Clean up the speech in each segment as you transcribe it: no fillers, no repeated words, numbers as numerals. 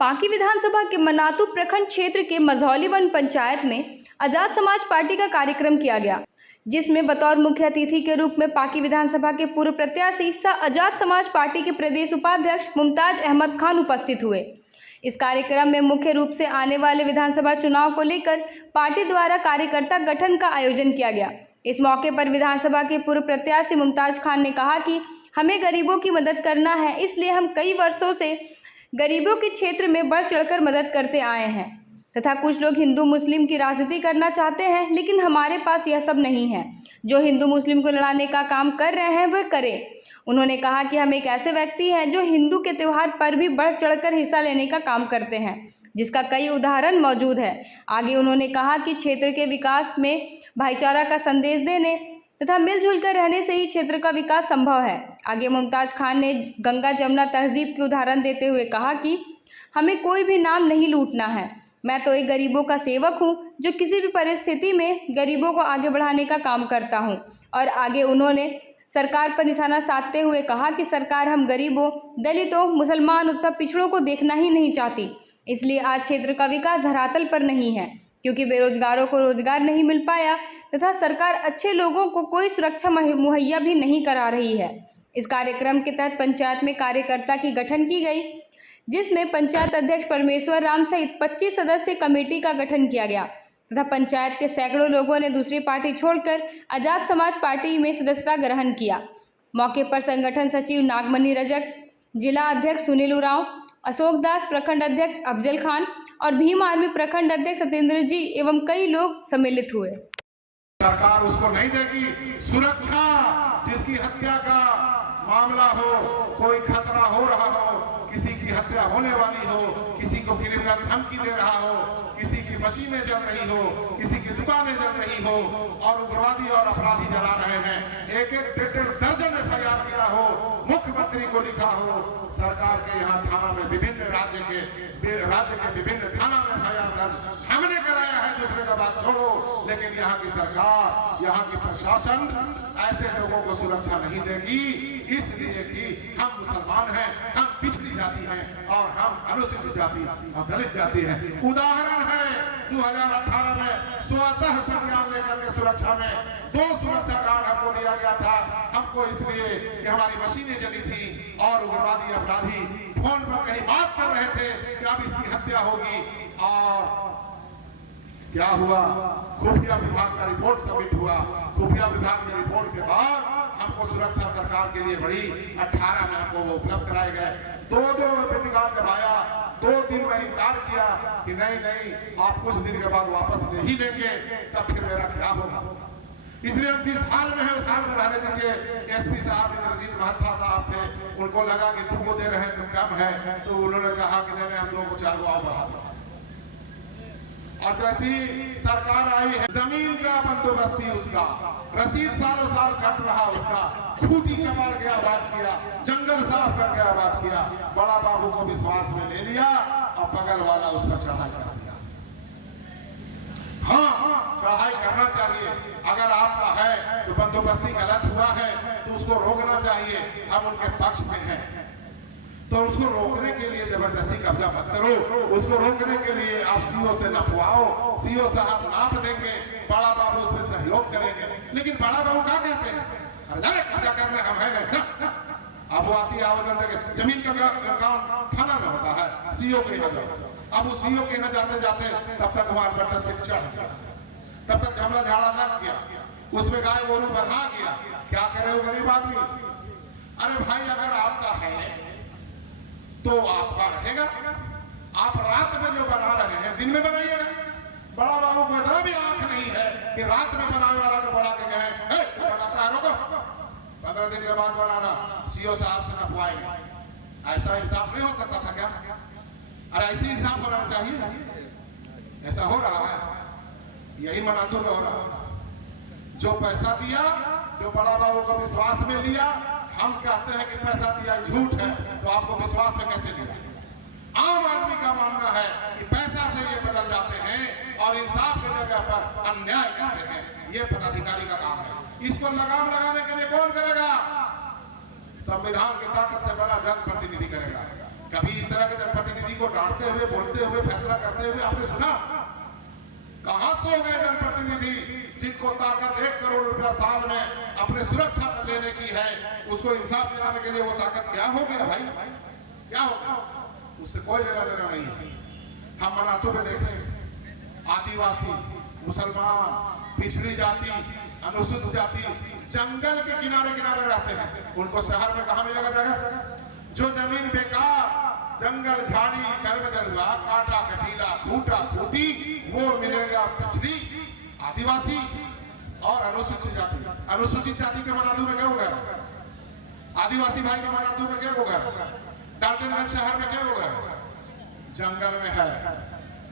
पांकी विधानसभा के मनातू प्रखंड क्षेत्र के मझौली वन पंचायत में आजाद समाज पार्टी का कार्यक्रम किया गया, जिसमें बतौर मुख्य अतिथि के रूप में पांकी विधानसभा के पूर्व प्रत्याशी सह आजाद समाज पार्टी के प्रदेश उपाध्यक्ष मुमताज अहमद खान उपस्थित हुए। इस कार्यक्रम में मुख्य रूप से आने वाले विधानसभा चुनाव को लेकर पार्टी द्वारा कार्यकर्ता गठन का आयोजन किया गया। इस मौके पर विधानसभा के पूर्व प्रत्याशी मुमताज खान ने कहा कि हमें गरीबों की मदद करना है, इसलिए हम कई वर्षों से गरीबों के क्षेत्र में बढ़ चढ़कर मदद करते आए हैं तथा कुछ लोग हिंदू मुस्लिम की राजनीति करना चाहते हैं, लेकिन हमारे पास यह सब नहीं है। जो हिंदू मुस्लिम को लड़ाने का काम कर रहे हैं वह करें। उन्होंने कहा कि हम एक ऐसे व्यक्ति हैं जो हिंदू के त्यौहार पर भी बढ़ चढ़कर हिस्सा लेने का काम करते हैं, जिसका कई उदाहरण मौजूद है। आगे उन्होंने कहा कि क्षेत्र के विकास में भाईचारा का संदेश देने तथा मिलजुल कर रहने से ही क्षेत्र का विकास संभव है। आगे मुमताज खान ने गंगा जमुना तहजीब के उदाहरण देते हुए कहा कि हमें कोई भी नाम नहीं लूटना है। मैं तो एक गरीबों का सेवक हूं, जो किसी भी परिस्थिति में गरीबों को आगे बढ़ाने का काम करता हूं। और आगे उन्होंने सरकार पर निशाना साधते हुए कहा कि सरकार हम गरीबों, दलितों, मुसलमान तथा पिछड़ों को देखना ही नहीं चाहती। इसलिए आज क्षेत्र का विकास धरातल पर नहीं है, क्योंकि बेरोजगारों को रोजगार नहीं मिल पाया तथा सरकार अच्छे लोगों को कोई सुरक्षा मुहैया भी नहीं करा रही है। इस कार्यक्रम के तहत पंचायत में कार्यकर्ता की गठन की गई, जिसमें पंचायत अध्यक्ष परमेश्वर राम सहित 25 सदस्य कमेटी का गठन किया गया तथा पंचायत के सैकड़ों लोगों ने दूसरी पार्टी छोड़कर आजाद समाज पार्टी में सदस्यता ग्रहण किया। मौके पर संगठन सचिव नागमणि रजक, जिला अध्यक्ष सुनील उरांव, अशोक दास, प्रखंड अध्यक्ष अफजल खान और भीम आर्मी प्रखंड अध्यक्ष सत्येंद्र जी एवं कई लोग सम्मिलित हुए। सरकार उसको नहीं देगी सुरक्षा, जिसकी हत्या का मामला हो, कोई खतरा हो रहा हो, किसी की हत्या होने वाली हो, किसी को क्रिमिनल धमकी दे रहा हो, किसी की मशीनें जल रही हो, किसी की दुकानें जल रही हो और उग्रवादी और अपराधी जला रहे हैं, एक एक डेढ़ दर्जन एफआईआर किया हो, मुख्यमंत्री को लिखा हो, सरकार के यहाँ थाना में विभिन्न राज्य के विभिन्न थाना में एफआईआर दर्ज हमने कराया है, दूसरे का बात छोड़ो। लेकिन यहाँ की सरकार, यहाँ की प्रशासन ऐसे लोगों को सुरक्षा नहीं देगी, इसलिए कि हम मुसलमान हैं, हम पिछड़ी जाति हैं और हम अनुसूचित जाति और दलित जाति हैं। उदाहरण है 2018 में स्वतः संज्ञान लेकर के सुरक्षा में 2 सुरक्षा गार्ड हमको दिया गया था, हमको इसलिए कि हमारी मशीनें जली थी और उग्रवादी अपराधी फोन पर कहीं बात कर रहे थे कि अब इसकी हत्या होगी। और क्या हुआ, खुफिया विभाग का रिपोर्ट सबमिट हुआ। खुफिया विभाग की रिपोर्ट के बाद हमको सुरक्षा सरकार के लिए बढ़ी। 18 में हमको वो उपलब्ध कराए गए। 2 सिक्योरिटी गार्ड जब आया, 2 दिन में इनकार किया कि नहीं आप कुछ दिन के बाद वापस ले ही लेंगे, तब फिर मेरा क्या होगा। इसलिए हम जिस हाल में है उस हाल में रहने दीजिए। एसपी साहब इंद्रजीत महथा साहब थे, उनको लगा कि 2 को दे रहे हैं तो कम है, तो उन्होंने कहा कि नहीं हम 2 को 4 को और बढ़ा दें। और जैसी सरकार आई है, जमीन का बंदोबस्ती उसका, रसीद सालों साल कट रहा उसका, खूटी कबाड़ के आबाद किया, जंगल साफ करके आबाद किया, बड़ा बाबू को विश्वास में ले लिया और बगल वाला उस पर चढ़ाई कर दिया। हाँ, चढ़ाई करना चाहिए, अगर आपका है तो बंदोबस्ती गलत हुआ है तो उसको रोकना चाहिए। हम उनके पक्ष में हैं, तो उसको रोकने के लिए जबरदस्ती कब्जा मत करो। उसको रोकने के लिए आप सीओ से नपवाओ, सीओ साहब नाप देंगे, बड़ा बाबू उसमें सहयोग करेंगे। लेकिन बड़ा बाबू क्या कहते हैं, अरे जाने कब्जा करने हम है नहीं। अब वो आती आवेदन देके, जमीन का काम थाना में होता है, सीओ के यहाँ जाओ। अब उस सीओ के यहाँ जाते जाते तब तक वहां पर्चा से चढ़ जाए, तब तक झमला झाड़ा लग गया, उसमें गाय गोरू बढ़ा गया, क्या करे वो गरीब आदमी। अरे भाई, अगर आपका है तो आपका रहेगा। आप रात में जो बना रहे हैं दिन में बनाइएगा। बड़ा बाबू को इतना भी आंख नहीं है कि रात में बनाने वाला को बुला के गए बनाता है, रोको 15 दिन के बाद बनाना, सीओ साहब से नपवाएंगे। ऐसा इंसाफ नहीं हो सकता था क्या? अरे ऐसी इंसाफ होना चाहिए। ऐसा हो रहा है, यही मनातू में हो रहा है। जो पैसा दिया, जो बड़ा बाबू को विश्वास में लिया, हम कहते हैं कि पैसा दिया झूठ है, तो आपको विश्वास में कैसे लिया? आम आदमी का मानना है कि पैसा से ये बदल जाते हैं और इंसाफ की जगह पर अन्याय करते हैं। ये पदाधिकारी का काम है। इसको लगाम लगाने के लिए कौन करेगा? संविधान की ताकत से बना जनप्रतिनिधि करेगा। कभी इस तरह के जनप्रतिनिधि को डांटते हुए, बोलते हुए, फैसला करते हुए आपने सुना? कहां सो गए जनप्रतिनिधि जिनको ताकत 1 करोड़ रुपया साल में अपने सुरक्षा में लेने की है? उसको इंसाफ दिलाने के लिए वो ताकत क्या हो गया भाई? क्या हो गया? उससे कोई लेना देना नहीं है। हम मनातू में देखें, आदिवासी, मुसलमान, पिछड़ी जाति, अनुसूचित जाति जंगल के किनारे किनारे रहते हैं। उनको शहर में कहां मिलेगा जगह? जो जमीन बेकार, जंगल झाड़ी, कर्म जंगला, काटा कटीला, फूटा फूटी, वो मिलेगा पिछड़ी, आदिवासी और अनुसूचित जाति। अनुसूचित जाति के मनातू में क्या होगा? आदिवासी भाई के मनातू में क्या होगा? डाल्टनगंज शहर में क्या होगा? जंगल में है।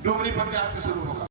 डुमरी पंचायत से शुरू होगा।